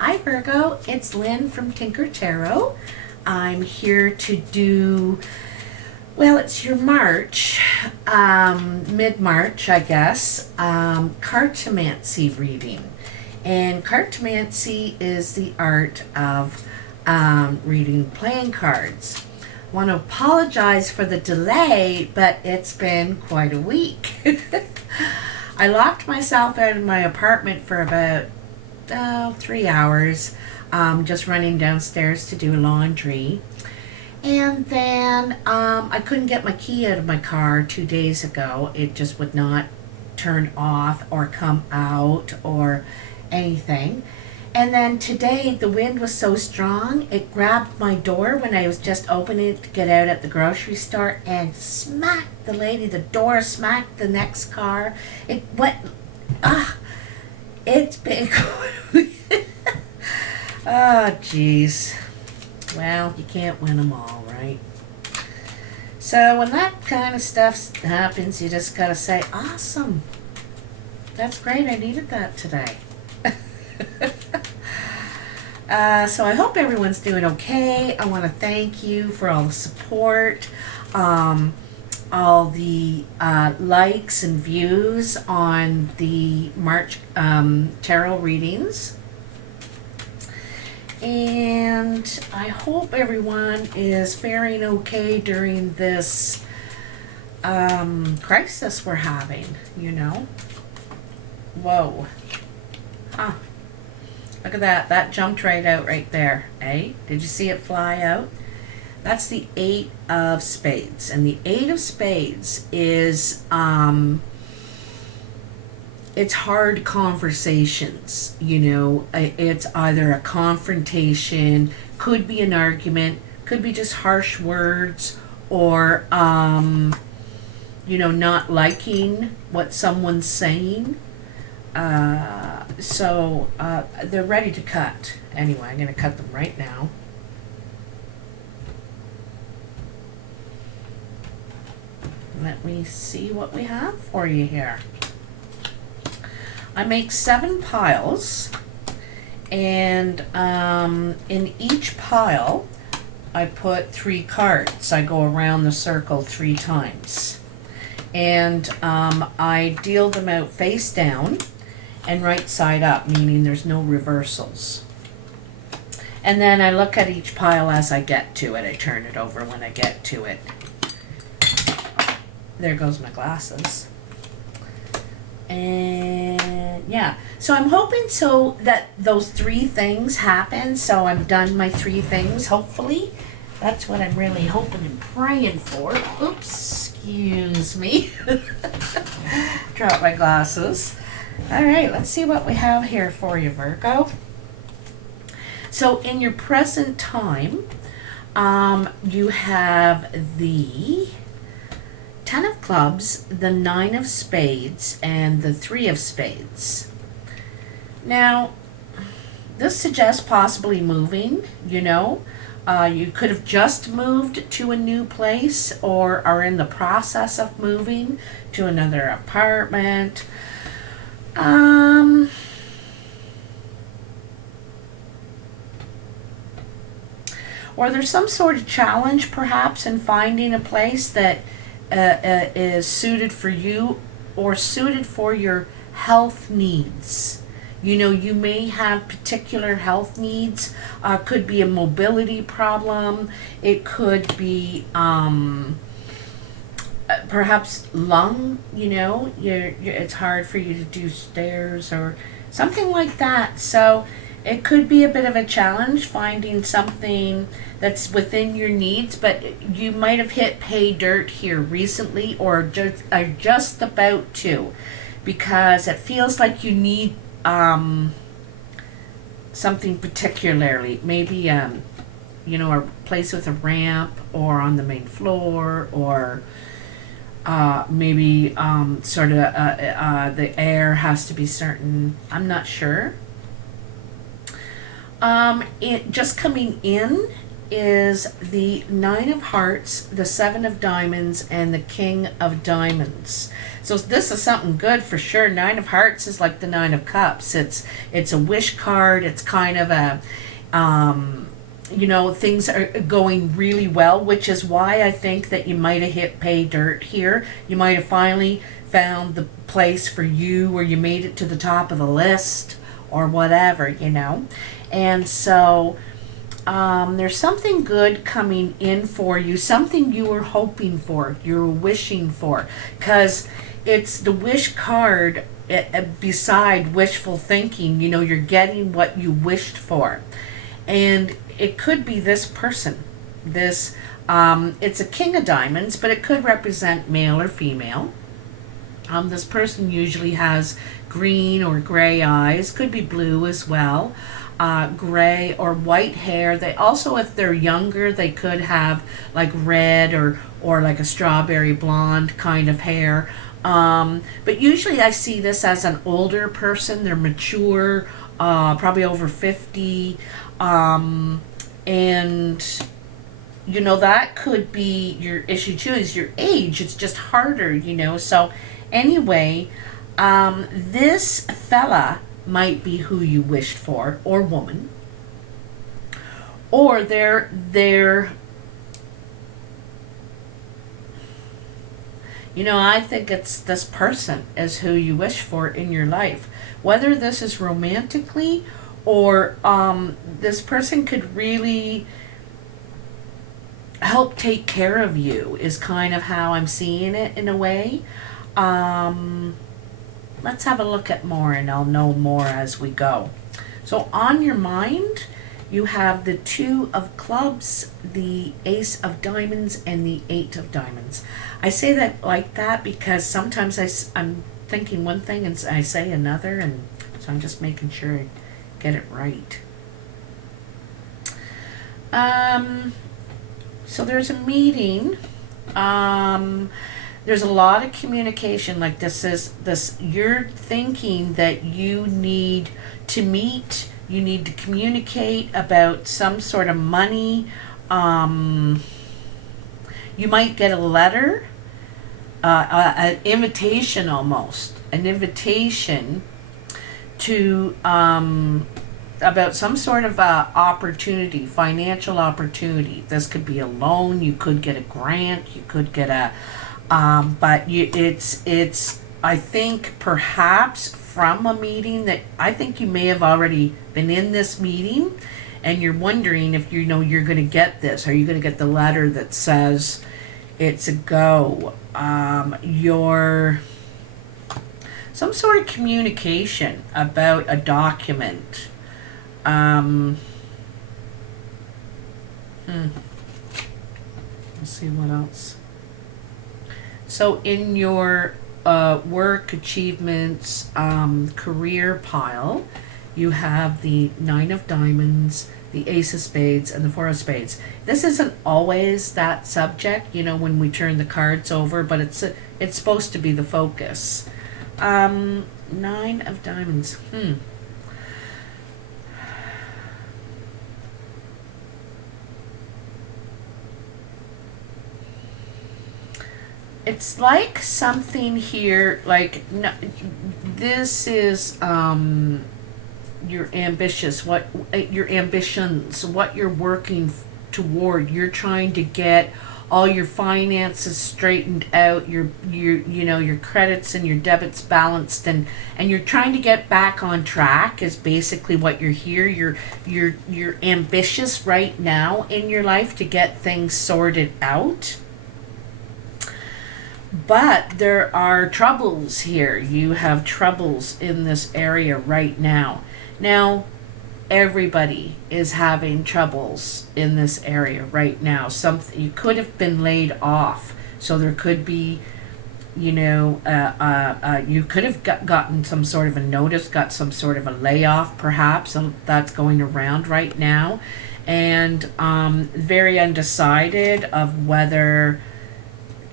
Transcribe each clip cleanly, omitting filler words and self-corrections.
Hi Virgo, it's Lynn from Tinker Tarot. I'm here to do, well, it's your March, mid-March I guess, Cartomancy reading. And Cartomancy is the art of reading playing cards. I want to apologize for the delay, but it's been quite a week. I locked myself out of my apartment for about 3 hours, just running downstairs to do laundry. And then I couldn't get my key out of my car 2 days ago. It just would not turn off or come out or anything. And then today the wind was so strong, it grabbed my door when I was just opening it to get out at the grocery store and smacked the lady. The door smacked the next car. It went, it's big. Oh, jeez. Well, you can't win them all, right? So when that kind of stuff happens, you just gotta say, awesome. That's great, I needed that today. So I hope everyone's doing okay. I want to thank you for all the support, all the likes and views on the March tarot readings. And I hope everyone is faring okay during this crisis we're having, you know. Whoa. Huh. Look at that. That jumped right out right there, eh? Did you see it fly out? That's the 8 of spades. And the 8 of spades is, it's hard conversations, you know. It's either a confrontation, could be an argument, could be just harsh words, or, you know, not liking what someone's saying. So they're ready to cut. Anyway, I'm going to cut them right now. Let me see what we have for you here. I make 7 piles, and in each pile I put 3 cards. I go around the circle 3 times, and I deal them out face down and right side up, meaning there's no reversals. And then I look at each pile as I get to it. I turn it over when I get to it. There goes my glasses. And yeah, so I'm hoping so that those 3 things happen. So I'm done my 3 things, hopefully. That's what I'm really hoping and praying for. Oops, excuse me. Drop my glasses. All right, let's see what we have here for you, Virgo. So in your present time, you have the 10 of clubs, the 9 of spades, and the 3 of spades. Now, this suggests possibly moving, you know. You could have just moved to a new place or are in the process of moving to another apartment. Or there's some sort of challenge perhaps in finding a place that is suited for you or suited for your health needs. You know, you may have particular health needs. Could be a mobility problem. It could be perhaps lung, you know, it's hard for you to do stairs or something like that. So it could be a bit of a challenge finding something that's within your needs, but you might have hit pay dirt here recently or just about to, because it feels like you need something particularly, maybe you know, a place with a ramp or on the main floor, or maybe sort of the air has to be certain. I'm not sure. It just coming in is the Nine of Hearts, the Seven of Diamonds, and the King of Diamonds. So this is something good for sure. Nine of Hearts is like the Nine of Cups. It's a wish card. It's kind of a, things are going really well, which is why I think that you might have hit pay dirt here. You might have finally found the place for you where you made it to the top of the list or whatever, And so there's something good coming in for you, something you were hoping for, you're wishing for, because it's the wish card beside wishful thinking. You're getting what you wished for. And it could be this person. It's a King of Diamonds, but it could represent male or female. This person usually has green or gray eyes, could be blue as well. Gray or white hair. They also, if they're younger, they could have like red or like a strawberry blonde kind of hair. But usually I see this as an older person. They're mature, probably over 50. And that could be your issue too, is your age. It's just harder, So anyway, this fella might be who you wished for, or woman, or they're I think it's this person is who you wish for in your life, whether this is romantically or this person could really help take care of you, is kind of how I'm seeing it in a way. Let's have a look at more, and I'll know more as we go. So on your mind, you have the Two of Clubs, the Ace of Diamonds, and the Eight of Diamonds. I say that like that because sometimes I'm thinking one thing and I say another, and so I'm just making sure I get it right. So there's a meeting. There's a lot of communication. Like you're thinking that you need to meet, you need to communicate about some sort of money. You might get a letter, an invitation almost, an invitation to, about some sort of opportunity, financial opportunity. This could be a loan, you could get a grant, you could get but it's I think perhaps from a meeting that I think you may have already been in this meeting, and you're wondering if you're going to get this. Are you going to get the letter that says it's a go? Some sort of communication about a document. Let's see what else. So in your work, achievements, career pile, you have the Nine of Diamonds, the Ace of Spades, and the Four of Spades. This isn't always that subject, when we turn the cards over, but it's supposed to be the focus. Nine of Diamonds. It's like something here, like this is your ambitious, your ambitions, what you're working toward. You're trying to get all your finances straightened out, your credits and your debits balanced, and you're trying to get back on track is basically what you're here. You're ambitious right now in your life to get things sorted out. But there are troubles here. You have troubles in this area right now. Now, everybody is having troubles in this area right now. You could have been laid off. So there could be, you could have gotten some sort of a notice, got some sort of a layoff perhaps. That's going around right now. And very undecided of whether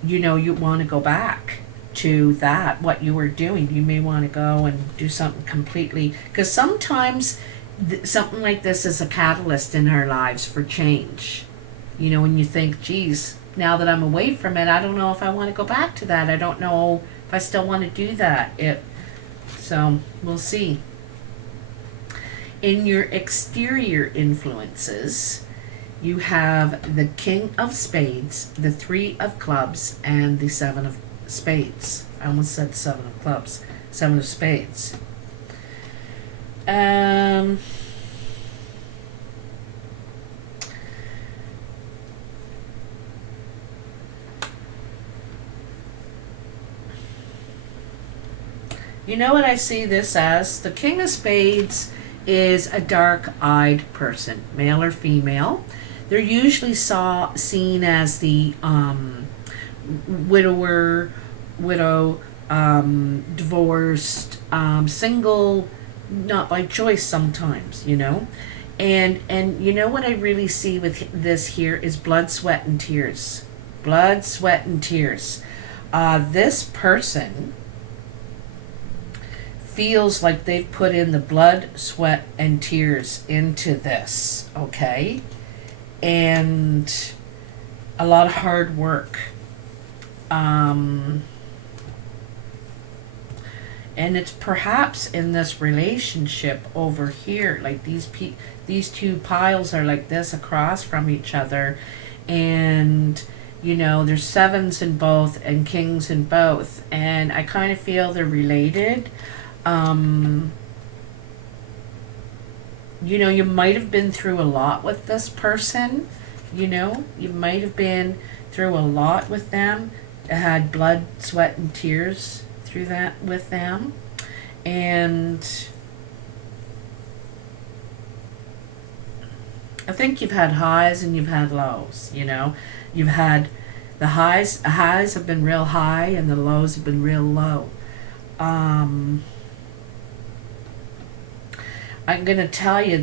you want to go back to what you were doing. You may want to go and do something completely, because sometimes something like this is a catalyst in our lives for change. You know, when you think, geez, now that I'm away from it, I don't know if I want to go back to that. I don't know if I still want to do that. So we'll see. In your exterior influences, you have the King of Spades, the Three of Clubs, and the Seven of Spades. I almost said Seven of Clubs. Seven of Spades. You know what I see this as? The King of Spades is a dark-eyed person, male or female. They're usually seen as the widow, divorced, single, not by choice sometimes, you know. And you know what I really see with this here is blood, sweat, and tears. Blood, sweat, and tears. This person feels like they've put in the blood, sweat, and tears into this, okay? And a lot of hard work. And it's perhaps in this relationship over here, like these two piles are like this across from each other, and you know there's sevens in both and kings in both, and I kind of feel they're related. You know, you might have been through a lot with this person. You know, you might have been through a lot with them, had blood, sweat, and tears through that with them. And I think you've had highs and you've had lows, you know. You've had the highs have been real high and the lows have been real low. I'm going to tell you,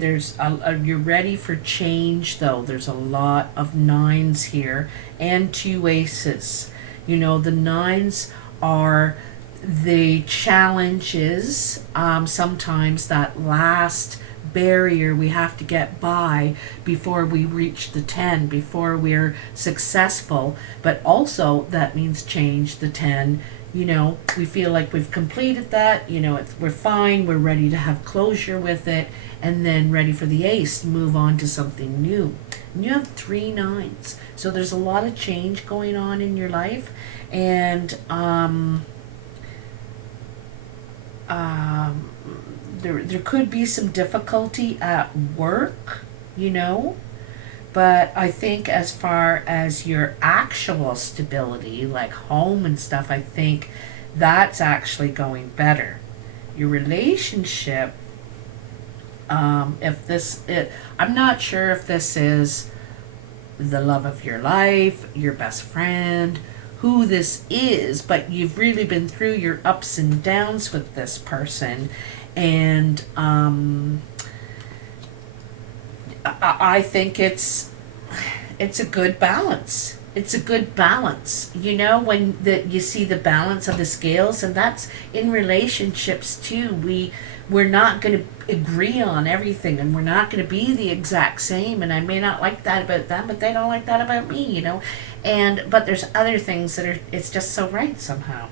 you're ready for change, though. There's a lot of nines here and two aces. You know, the nines are the challenges, sometimes that last barrier we have to get by before we reach the 10, before we're successful. But also, that means change, the 10. You know, we feel like we've completed that, you know, we're fine, we're ready to have closure with it, and then ready for the ace to move on to something new. And you have 3 nines. So there's a lot of change going on in your life, and there could be some difficulty at work, you know. But I think as far as your actual stability, like home and stuff, I think that's actually going better. Your relationship, I'm not sure if this is the love of your life, your best friend, who this is, but you've really been through your ups and downs with this person. And I think it's a good balance. It's a good balance. You know, when you see the balance of the scales, and that's in relationships too. We're not going to agree on everything, and we're not going to be the exact same, and I may not like that about them, but they don't like that about me, you know. But there's other things that it's just so right somehow.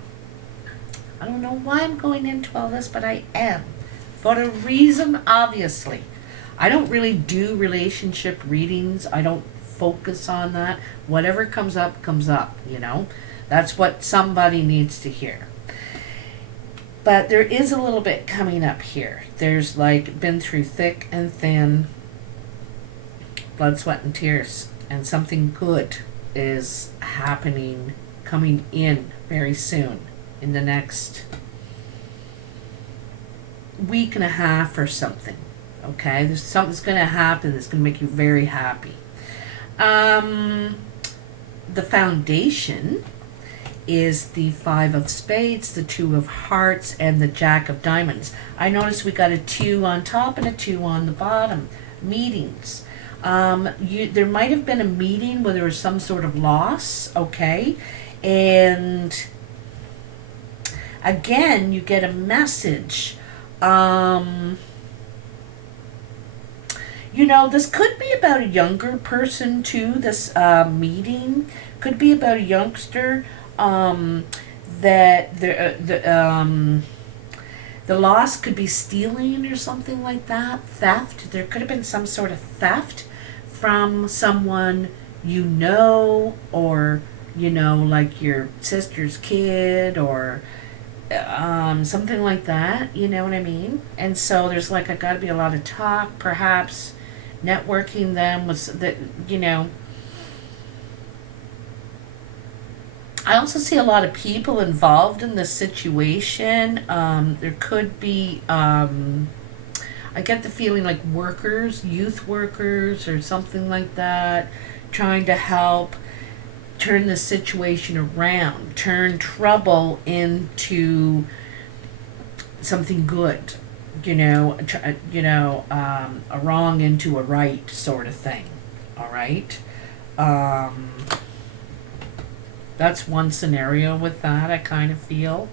I don't know why I'm going into all this, but I am. For a reason, obviously. I don't really do relationship readings. I don't focus on that. Whatever comes up, you know. That's what somebody needs to hear. But there is a little bit coming up here. There's like been through thick and thin, blood, sweat, and tears. And something good is happening, coming in very soon, in the next week and a half or something. Okay, there's something's going to happen that's going to make you very happy. The foundation is the 5 of spades, the 2 of hearts, and the Jack of diamonds. I noticed we got a 2 on top and a 2 on the bottom. Meetings. There might have been a meeting where there was some sort of loss, okay? And again, you get a message. You know, this could be about a younger person too. This meeting could be about a youngster um, that the loss could be stealing or something like that. Theft. There could have been some sort of theft from someone you know, or you know, like your sister's kid, or something like that. You know what I mean? And so there's like got to be a lot of talk, perhaps networking them with that. You know, I also see a lot of people involved in this situation. There could be, I get the feeling like workers, youth workers, or something like that, trying to help turn the situation around, turn trouble into something good. You know, a wrong into a right sort of thing. All right. Um, That's one scenario with that, I kind of feel.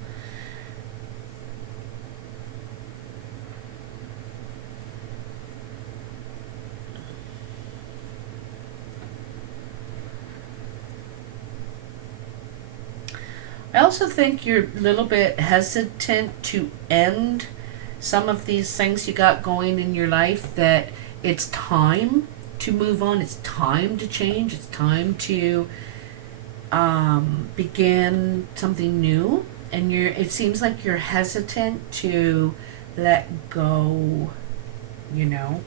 I also think you're a little bit hesitant to end some of these things you got going in your life, that it's time to move on, it's time to change, it's time to begin something new, and it seems like you're hesitant to let go, you know.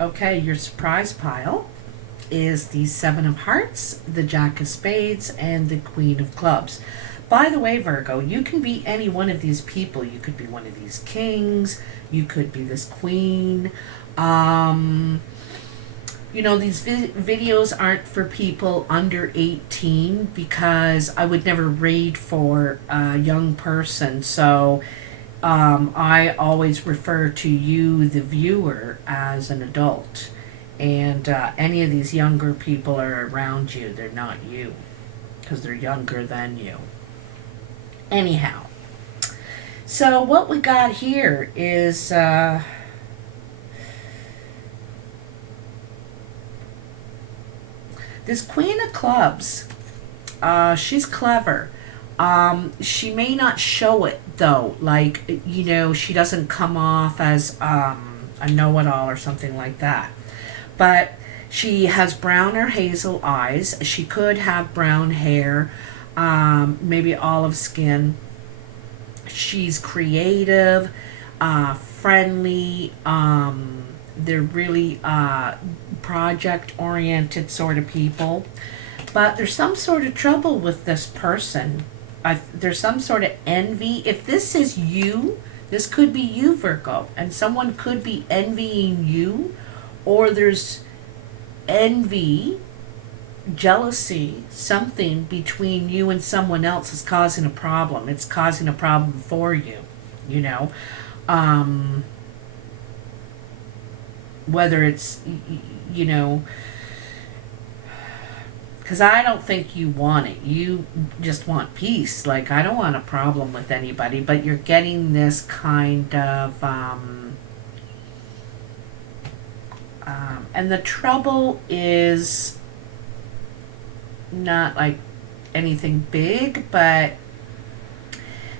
Okay, your surprise pile is the Seven of Hearts, the Jack of Spades, and the Queen of Clubs. By the way, Virgo, you can be any one of these people. You could be one of these kings, you could be this queen. You know, these videos aren't for people under 18, because I would never read for a young person. So I always refer to you, the viewer, as an adult. And any of these younger people are around you. They're not you, because they're younger than you. Anyhow, so what we got here is this Queen of Clubs. She's clever. She may not show it though. Like, you know, she doesn't come off as a know-it-all or something like that. But she has brown or hazel eyes. She could have brown hair, maybe olive skin. She's creative, friendly. They're really project-oriented sort of people. But there's some sort of trouble with this person. There's some sort of envy. If this is you, this could be you, Virgo, and someone could be envying you, or there's envy, jealousy, something between you and someone else is causing a problem. It's causing a problem for you, you know. Whether it's, you know, because I don't think you want it. You just want peace. Like, I don't want a problem with anybody, but you're getting this kind of, and the trouble is not like anything big, but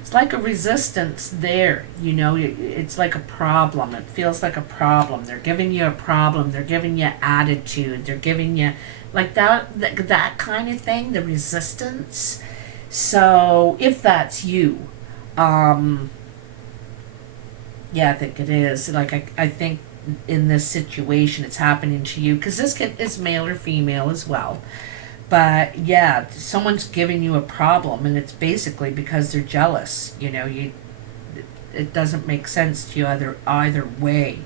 it's like a resistance there, you know. It's like a problem. It feels like a problem. They're giving you a problem. They're giving you attitude. They're giving you like that kind of thing, the resistance. So if that's you, yeah, I think it is. Like, I think in this situation it's happening to you, because this kid is male or female as well. But yeah, someone's giving you a problem, and it's basically because they're jealous. You know, it doesn't make sense to you either way.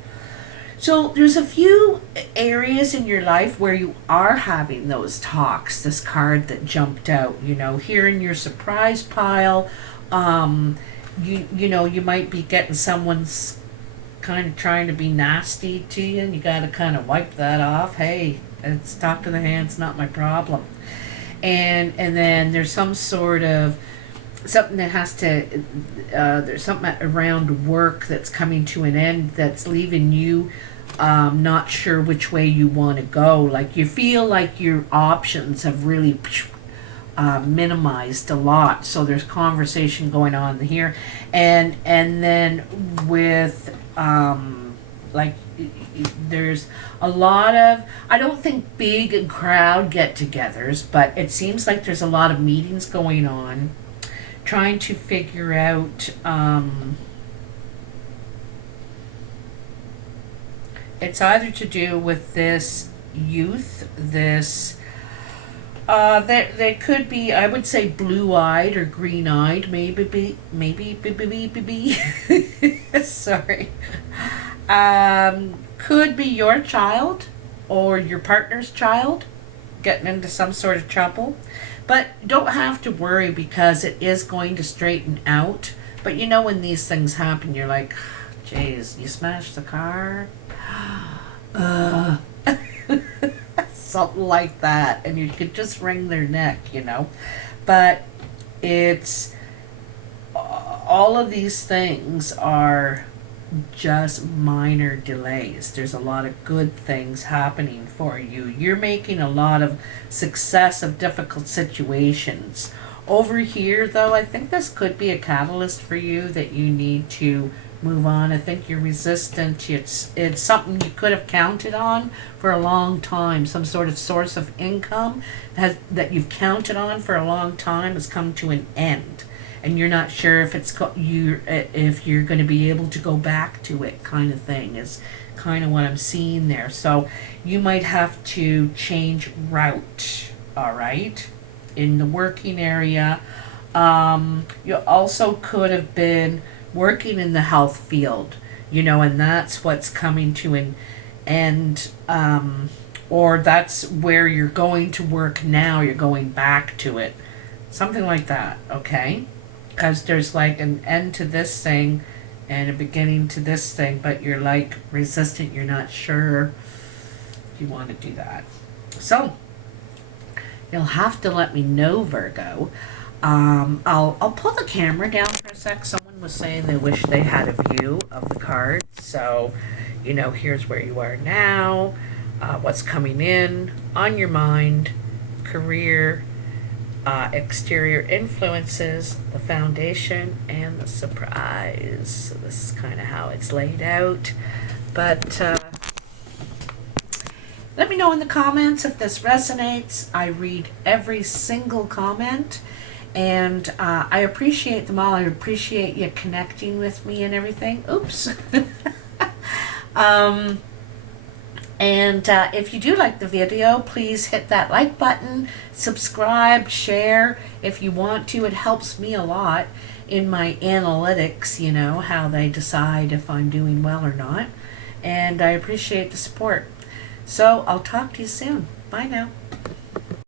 So there's a few areas in your life where you are having those talks. This card that jumped out, you know, here in your surprise pile, you know, you might be getting someone's kind of trying to be nasty to you, and you got to kind of wipe that off. Hey, it's talk to the hand, it's not my problem. And then there's some sort of something that has to, there's something around work that's coming to an end that's leaving you not sure which way you want to go. Like you feel like your options have really minimized a lot. So there's conversation going on here, and then with like there's a lot of, I don't think big crowd get-togethers, but it seems like there's a lot of meetings going on, trying to figure out. It's either to do with this youth, this they could be, I would say, blue-eyed or green-eyed, maybe, sorry. Could be your child or your partner's child getting into some sort of trouble. But don't have to worry because it is going to straighten out. But you know when these things happen, you're like, geez, you smashed the car? Something like that. And you could just wring their neck, you know. But it's, all of these things are just minor delays. There's a lot of good things happening for you. You're making a lot of success of difficult situations. Over here, though, I think this could be a catalyst for you that you need to move on. I think you're resistant. It's something you could have counted on for a long time. Some sort of source of income that you've counted on for a long time has come to an end. And you're not sure if if you're going to be able to go back to it, kind of thing, is kind of what I'm seeing there. So you might have to change route, all right, in the working area. You also could have been working in the health field, you know, and that's what's coming to an end, or that's where you're going to work now, you're going back to it. Something like that, okay? Because there's like an end to this thing and a beginning to this thing, but you're like resistant. You're not sure if you want to do that. So you'll have to let me know, Virgo. I'll pull the camera down for a sec. Someone was saying they wish they had a view of the cards. So, you know, here's where you are now, what's coming in on your mind, career, exterior influences, the foundation, and the surprise. So this is kind of how it's laid out. But let me know in the comments if this resonates. I read every single comment, and I appreciate them all. I appreciate you connecting with me and everything. Oops. And if you do like the video, please hit that like button, subscribe, share if you want to. It helps me a lot in my analytics, you know, how they decide if I'm doing well or not. And I appreciate the support. So I'll talk to you soon. Bye now.